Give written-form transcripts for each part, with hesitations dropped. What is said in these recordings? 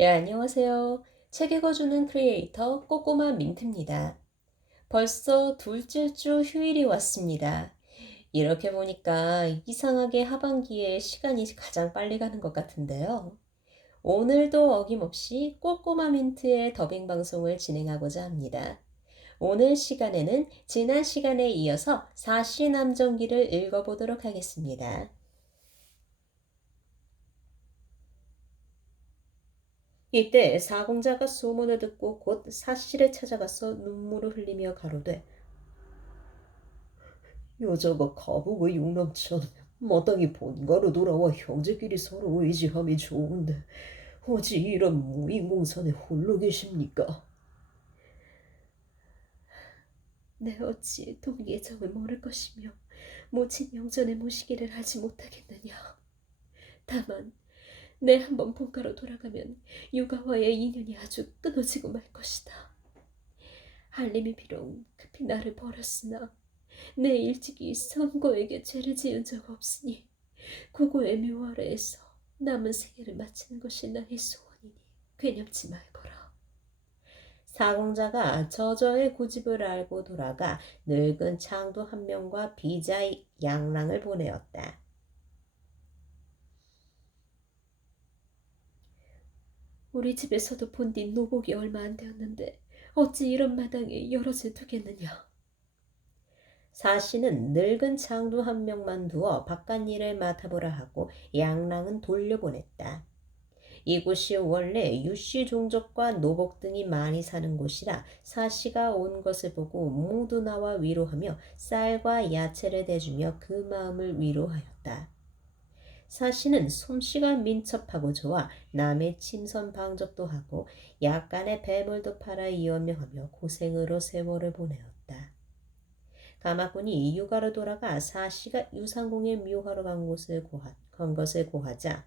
예, 안녕하세요. 책 읽어주는 크리에이터 꼬꼬마 민트입니다. 벌써 둘째 주 휴일이 왔습니다. 이렇게 보니까 이상하게 하반기에 시간이 가장 빨리 가는 것 같은데요. 오늘도 어김없이 꼬꼬마 민트의 더빙 방송을 진행하고자 합니다. 오늘 시간에는 지난 시간에 이어서 사시남정기를 읽어보도록 하겠습니다. 이때 사공자가 소문을 듣고 곧 사실에 찾아가서 눈물을 흘리며 가로되 여자가 가부의 용남처럼 마땅히 본가로 돌아와 형제끼리 서로 의지함이 좋은데 어찌 이런 무인공산에 홀로 계십니까? 내 어찌 동리의 정을 모를 것이며 모친 영전에 모시기를 하지 못하겠느냐. 다만 내 한번 본가로 돌아가면 육아와의 인연이 아주 끊어지고 말 것이다. 한림이 비록 급히 나를 버렸으나 내 일찍이 선고에게 죄를 지은 적 없으니 고고의 묘 아래에서 남은 생애를 마치는 것이 나의 소원이니 괴념치 말거라. 사공자가 저저의 고집을 알고 돌아가 늙은 창도 한 명과 비자 양랑을 보내었다. 우리 집에서도 본 뒤 노복이 얼마 안 되었는데 어찌 이런 마당에 여러 채 두겠느냐. 사씨는 늙은 창도 한 명만 두어 바깥 일을 맡아보라 하고 양랑은 돌려보냈다. 이곳이 원래 유씨 종족과 노복 등이 많이 사는 곳이라 사씨가 온 것을 보고 모두 나와 위로하며 쌀과 야채를 대주며 그 마음을 위로하였다. 사씨는 솜씨가 민첩하고 좋아 남의 침선 방적도 하고 약간의 배물도 팔아 이어며 하며 고생으로 세월을 보내었다. 가마꾼이 육아로 돌아가 사씨가 유상공의 묘하러 간 것을 고하자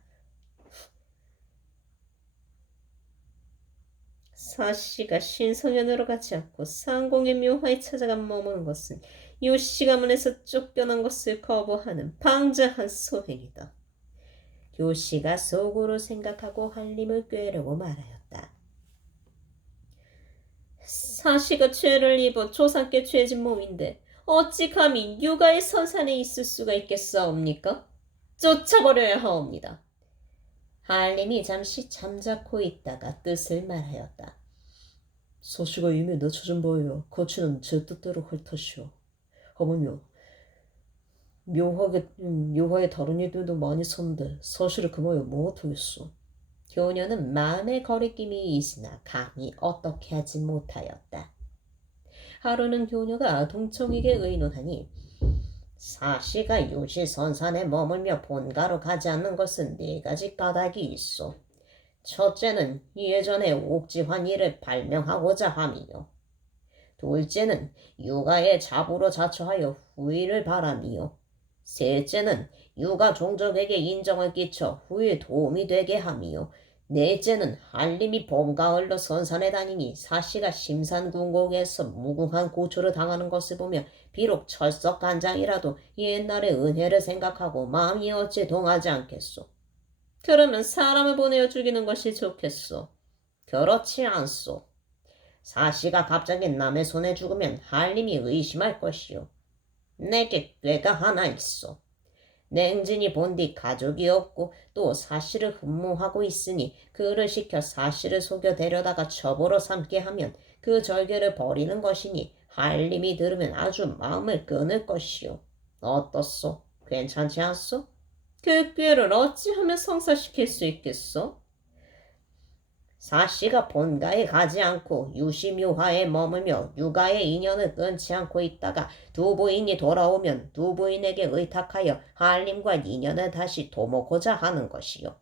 사씨가 신성현으로 가지 않고 상공의 묘화에 찾아가 머무는 것은 유씨 가문에서 쫓겨난 것을 거부하는 방자한 소행이다. 교씨가 속으로 생각하고 한림을 꾀려고 말하였다. 사씨가 죄를 입어 조상께 죄진 몸인데 어찌 감히 육아의 선산에 있을 수가 있겠사옵니까? 쫓아버려야 하옵니다. 한림이 잠시 잠자코 있다가 뜻을 말하였다. 서씨가 이미 늦춰진 바에요. 거치는 제 뜻대로 할 탓이오. 하물며 묘하게 다른 이들도 많이 섰는데 사실을 금하여 무엇하겠소. 교녀는 마음의 거리낌이 있으나 감히 어떻게 하지 못하였다. 하루는 교녀가 동청에게 의논하니 사씨가 유시선산에 머물며 본가로 가지 않는 것은 네 가지 까닭이 있어. 첫째는 예전에 옥지환 일을 발명하고자 함이요. 둘째는 육아의 잡으로 자처하여 후일을 바람이요. 셋째는 육아 종족에게 인정을 끼쳐 후일 도움이 되게 함이요. 넷째는 한림이 봄가을로 선산에 다니니 사씨가 심산궁곡에서 무궁한 고초를 당하는 것을 보며 비록 철석간장이라도 옛날의 은혜를 생각하고 마음이 어찌 동하지 않겠소. 그러면 사람을 보내어 죽이는 것이 좋겠소. 그렇지 않소. 사씨가 갑자기 남의 손에 죽으면 한림이 의심할 것이요. 내게 꾀가 하나 있어. 냉진이 본디 가족이 없고 또 사씨를 흠모하고 있으니 그를 시켜 사씨를 속여 데려다가 첩으로 삼게 하면 그 절개를 버리는 것이니 한림이 들으면 아주 마음을 끊을 것이요. 어떻소? 괜찮지 않소? 그 꾀를 어찌하면 성사시킬 수 있겠소? 사씨가 본가에 가지 않고 유시묘화에 머물며 육아의 인연을 끊지 않고 있다가 두 부인이 돌아오면 두 부인에게 의탁하여 한림과 인연을 다시 도모고자 하는 것이요.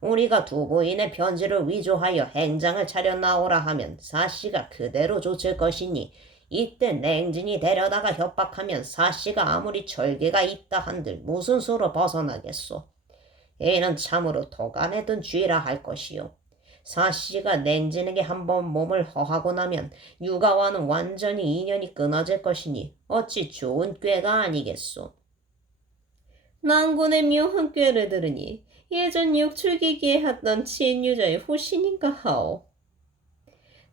우리가 두 부인의 편지를 위조하여 행장을 차려 나오라 하면 사씨가 그대로 조칠 것이니 이때 냉진이 데려다가 협박하면 사씨가 아무리 절개가 있다 한들 무슨 수로 벗어나겠소. 이는 참으로 도간에 든 쥐라 할 것이요. 사씨가 냉진에게 한번 몸을 허하고 나면 육아와는 완전히 인연이 끊어질 것이니 어찌 좋은 꾀가 아니겠소. 낭군의 묘한 꾀를 들으니 예전 육출기기에 했던 친유자의 후신인가 하오.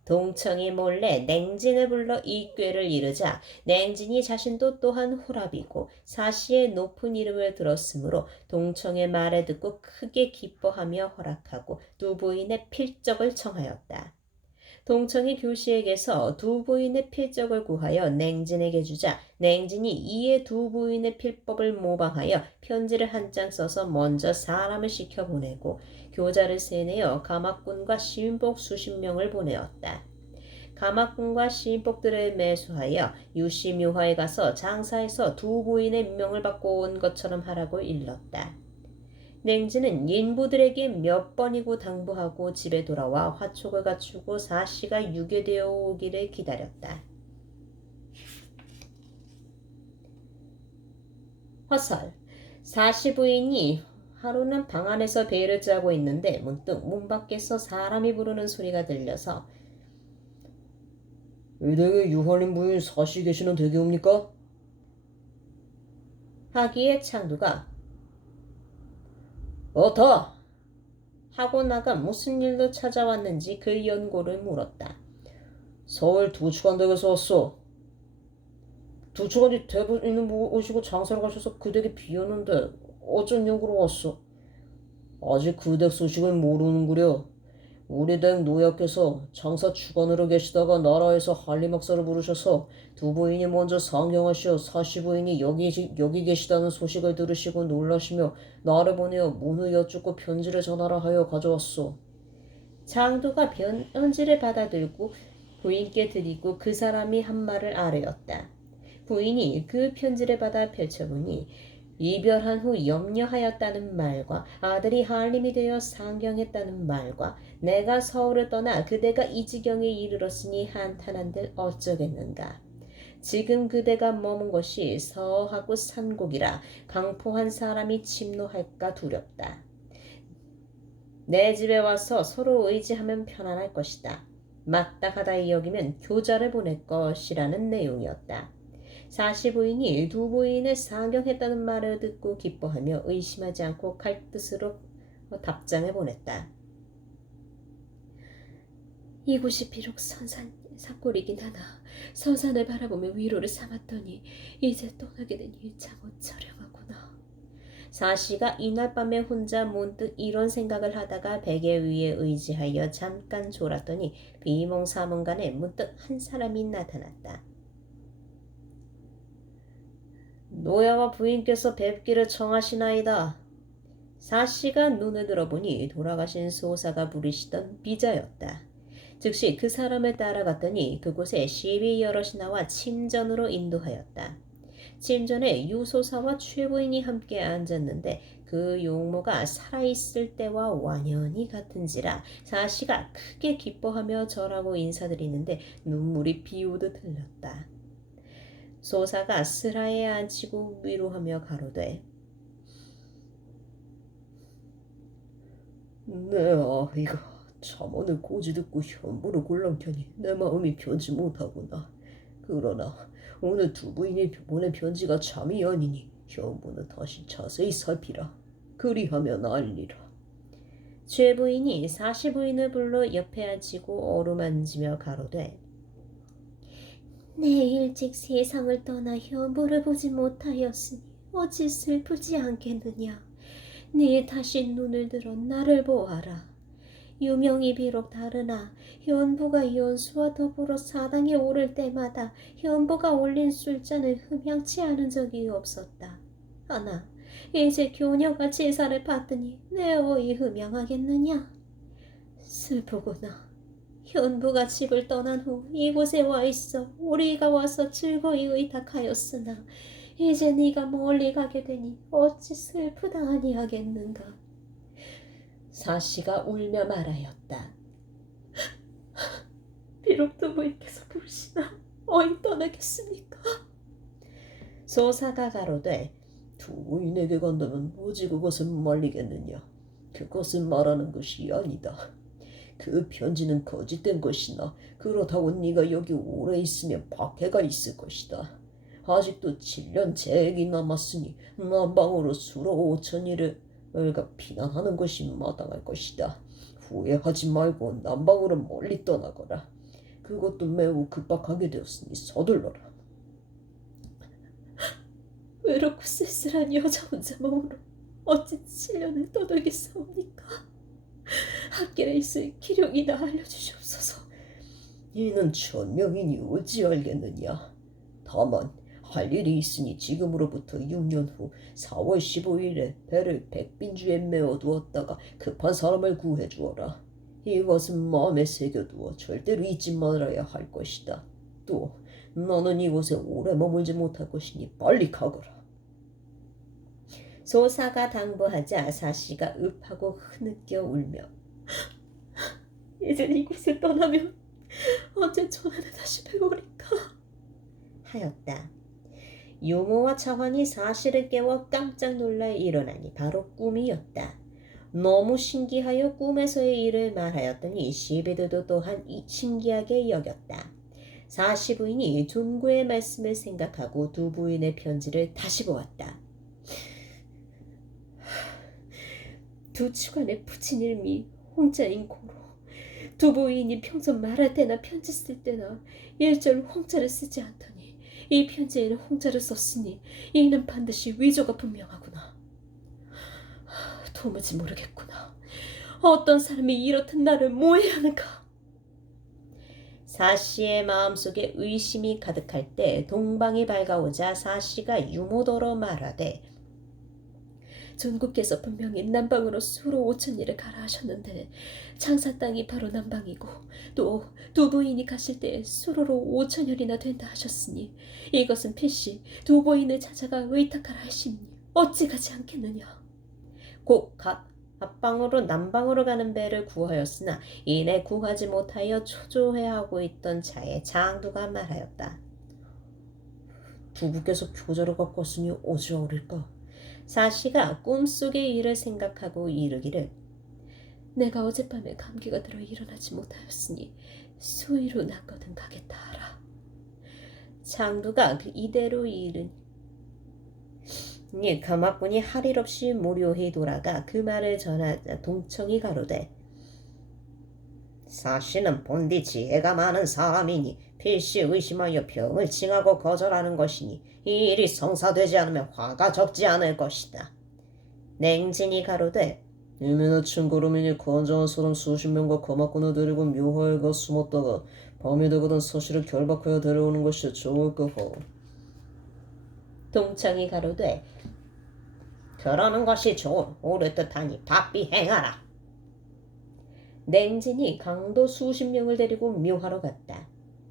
동청이 몰래 냉진을 불러 이 꾀를 이르자 냉진이 자신도 또한 호랍이고 사시의 높은 이름을 들었으므로 동청의 말을 듣고 크게 기뻐하며 허락하고 두 부인의 필적을 청하였다. 동청이 교시에게서 두 부인의 필적을 구하여 냉진에게 주자 냉진이 이에 두 부인의 필법을 모방하여 편지를 한 장 써서 먼저 사람을 시켜 보내고 교자를 세내어 가막군과 시인복 수십 명을 보내었다. 가막군과 시인복들을 매수하여 유시묘화에 가서 장사해서 두 부인의 명을 받고 온 것처럼 하라고 일렀다. 냉지는 인부들에게 몇 번이고 당부하고 집에 돌아와 화촉을 갖추고 사시가 유괴되어 오기를 기다렸다. 화살. 사시 부인이 하루는 방 안에서 배를 짜고 있는데 문득 문 밖에서 사람이 부르는 소리가 들려서 이 댁에 유한인 부인 사시 계시는 댁이옵니까? 하기에 창두가 어타! 하고 나가 무슨 일로 찾아왔는지 그 연고를 물었다. 서울 두추관댁에서 왔어. 두추관이 댁 있는 오시고 장사를 가셔서 그 댁이 비었는데 어쩐 연고로 왔어? 아직 그 댁 소식은 모르는구려. 우리 댁 노약께서 장사 주관으로 계시다가 나라에서 한림학사를 부르셔서 두 부인이 먼저 상경하시어 사시 부인이 여기 계시다는 소식을 들으시고 놀라시며 나를 보내어 문을 여쭙고 편지를 전하라 하여 가져왔소. 장도가 편지를 받아들고 부인께 드리고 그 사람이 한 말을 아뢰었다. 부인이 그 편지를 받아 펼쳐보니 이별한 후 염려하였다는 말과 아들이 한림이 되어 상경했다는 말과 내가 서울을 떠나 그대가 이 지경에 이르렀으니 한탄한들 어쩌겠는가. 지금 그대가 머문 것이 서하고 산곡이라 강포한 사람이 침노할까 두렵다. 내 집에 와서 서로 의지하면 편안할 것이다. 마땅하다 여기면 교자를 보낼 것이라는 내용이었다. 사시 부인이 두 부인을 상경했다는 말을 듣고 기뻐하며 의심하지 않고 칼뜻으로 답장을 보냈다. 이곳이 비록 산골이긴 하나 서산을 바라보며 위로를 삼았더니 이제 떠나게 되니 참으 처량하구나. 사시가 이날 밤에 혼자 문득 이런 생각을 하다가 베개 위에 의지하여 잠깐 졸았더니 비몽사몽간에 문득 한 사람이 나타났다. 노야와 부인께서 뵙기를 청하시나이다. 사시가 눈을 들어보니 돌아가신 소사가 부르시던 비자였다. 즉시 그 사람을 따라갔더니 그곳에 시비 여럿이 나와 침전으로 인도하였다. 침전에 유소사와 최부인이 함께 앉았는데 그 용모가 살아있을 때와 완연히 같은지라 사시가 크게 기뻐하며 절하고 인사드리는데 눈물이 비오듯 흘렀다. 소사가 스라에 앉히고 위로하며 가로되 내 아이가 잠언을 고지 듣고 현부를 곤란케니 내 마음이 편치 못하구나. 그러나 오늘 두 부인이 보낸 편지가 참이 아니니 현부는 다시 자세히 살피라. 그리하면 알리라. 최 부인이 사시 부인을 불러 옆에 앉히고 어루만지며 가로되 내 일찍 세상을 떠나 현부를 보지 못하였으니 어찌 슬프지 않겠느냐. 네 다시 눈을 들어 나를 보아라. 유명이 비록 다르나 현부가 연수와 더불어 사당에 오를 때마다 현부가 올린 술잔을 흠양치 않은 적이 없었다. 하나 이제 교녀가 제사를 받더니 내 어이 흠양하겠느냐. 슬프구나. 현부가 집을 떠난 후 이곳에 와 있어 우리가 와서 즐거이 의탁하였으나 이제 네가 멀리 가게 되니 어찌 슬프다 아니하겠는가. 사시가 울며 말하였다. 비록 두 부인께서 부르시나 어인 떠나겠습니까? 소사가 가로되 두 부인에게 간다면 오직 그것은 말리겠느냐. 그것은 말하는 것이 아니다. 그 편지는 거짓된 것이나 그렇다고 네가 여기 오래 있으면 박해가 있을 것이다. 아직도 7년 재액이 남았으니 남방으로 수로 5천리를 그러니까 비난하는 것이 마땅할 것이다. 후회하지 말고 남방으로 멀리 떠나거라. 그것도 매우 급박하게 되었으니 서둘러라. 외롭고 쓸쓸한 여자 혼자 몸으로 어찌 7년을 떠돌겠사옵니까? 학길에 있을 기력이나 알려주시옵소서. 이는 천명이니 어찌 알겠느냐. 다만 할 일이 있으니 지금으로부터 6년 후 4월 15일에 배를 백빈주에 메어두었다가 급한 사람을 구해주어라. 이것은 마음에 새겨두어 절대로 잊지 말아야 할 것이다. 또 너는 이곳에 오래 머물지 못할 것이니 빨리 가거라. 소사가 당부하자 사씨가 읍하고 흐느껴 울며 이제 이곳을 떠나면 언제 전하를 다시 뵈오리까 하였다. 유모와 차환이 사실을 깨워 깜짝 놀라 일어나니 바로 꿈이었다. 너무 신기하여 꿈에서의 일을 말하였더니 시비드도 또한 신기하게 여겼다. 사씨 부인이 존구의 말씀을 생각하고 두 부인의 편지를 다시 보았다. 두 치관의 붙인 일미 홍자인 고로 두 부인이 평소 말할 때나 편지 쓸 때나 일절 홍자를 쓰지 않더니 이 편지에는 홍자를 썼으니 이는 반드시 위조가 분명하구나. 도무지 모르겠구나. 어떤 사람이 이렇듯 나를 모해하는가. 사씨의 마음속에 의심이 가득할 때 동방이 밝아오자 사씨가 유모더러 말하되 전국께서 분명히 남방으로 수로 5,000리를 가라 하셨는데 장사 땅이 바로 남방이고 또 두 부인이 가실 때 수로로 5,000혈이나 된다 하셨으니 이것은 필시 두 부인을 찾아가 의탁하라 하시니 어찌 가지 않겠느냐. 곧 앞방으로 남방으로 가는 배를 구하였으나 이내 구하지 못하여 초조해하고 있던 차에 장두가 말하였다. 두부께서 교자를 갖고 왔으니 어찌 어릴까? 사씨가 꿈속의 일을 생각하고 이르기를 내가 어젯밤에 감기가 들어 일어나지 못하였으니 수위로 낫거든 가겠다 하라. 장두가 이대로 이르니 가마꾼이 할 일 없이 무료히 돌아가 그 말을 전하자 동청이 가로되 사씨는 본디 지혜가 많은 사람이니 필시 의심하여 병을 칭하고 거절하는 것이니 이 일이 성사되지 않으면 화가 적지 않을 것이다. 냉진이 가로되 이면에 친구름이니 건장한 사람 수십 명과 가마꾼을 데리고 묘화에 가 숨었다가 밤이 되거든 사씨를 결박하여 데려오는 것이 좋을 거호. 동청이 가로되 그러는 것이 옳듯하니 바삐 행하라. 냉진이 강도 수십 명을 데리고 묘하러 갔다.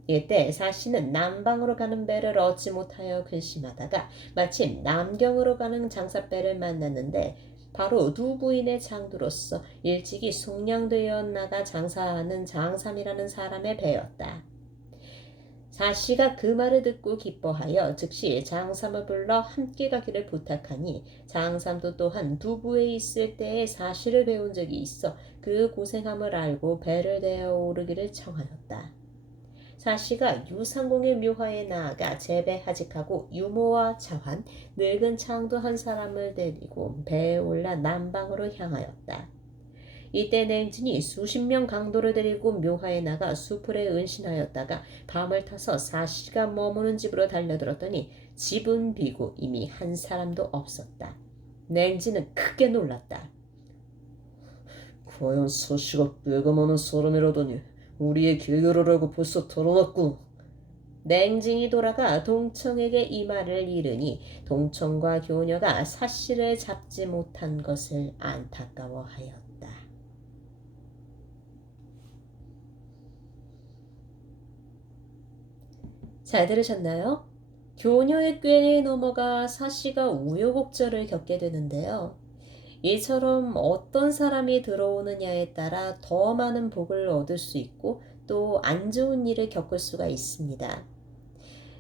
이때 사씨는 남방으로 가는 배를 얻지 못하여 근심하다가 마침 남경으로 가는 장사배를 만났는데 바로 두 부인의 장두로서 일찍이 속량되어 나가 장사하는 장삼이라는 사람의 배였다. 사씨가 그 말을 듣고 기뻐하여 즉시 장삼을 불러 함께 가기를 부탁하니 장삼도 또한 두부에 있을 때에 사씨를 배운 적이 있어 그 고생함을 알고 배를 대어 오르기를 청하였다. 사씨가 유상공의 묘화에 나아가 재배하직하고 유모와 차환, 늙은 창도 한 사람을 데리고 배에 올라 남방으로 향하였다. 이때 냉진이 수십 명 강도를 데리고 묘화에 나가 수풀에 은신하였다가 밤을 타서 사씨가 머무는 집으로 달려들었더니 집은 비고 이미 한 사람도 없었다. 냉진은 크게 놀랐다. 과연 사씨가 뼈가 많은 사람이라더니 우리의 길교를 알고 벌써 털어놨고. 냉진이 돌아가 동청에게 이 말을 이르니 동청과 교녀가 사씨를 잡지 못한 것을 안타까워하였다. 잘 들으셨나요? 교녀의 꾀에 넘어가 사씨가 우여곡절을 겪게 되는데요. 이처럼 어떤 사람이 들어오느냐에 따라 더 많은 복을 얻을 수 있고 또 안 좋은 일을 겪을 수가 있습니다.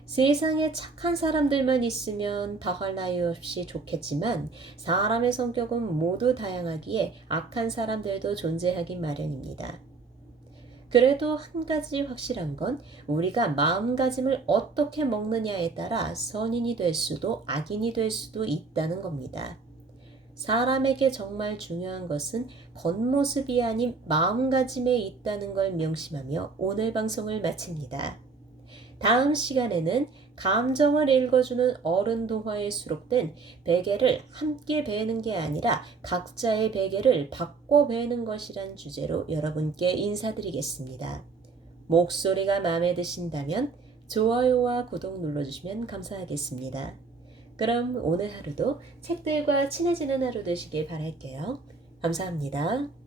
세상에 착한 사람들만 있으면 더할 나위 없이 좋겠지만 사람의 성격은 모두 다양하기에 악한 사람들도 존재하기 마련입니다. 그래도 한 가지 확실한 건 우리가 마음가짐을 어떻게 먹느냐에 따라 선인이 될 수도 악인이 될 수도 있다는 겁니다. 사람에게 정말 중요한 것은 겉모습이 아닌 마음가짐에 있다는 걸 명심하며 오늘 방송을 마칩니다. 다음 시간에는 감정을 읽어주는 어른 동화에 수록된 베개를 함께 베는 게 아니라 각자의 베개를 바꿔 베는 것이란 주제로 여러분께 인사드리겠습니다. 목소리가 마음에 드신다면 좋아요와 구독 눌러주시면 감사하겠습니다. 그럼 오늘 하루도 책들과 친해지는 하루 되시길 바랄게요. 감사합니다.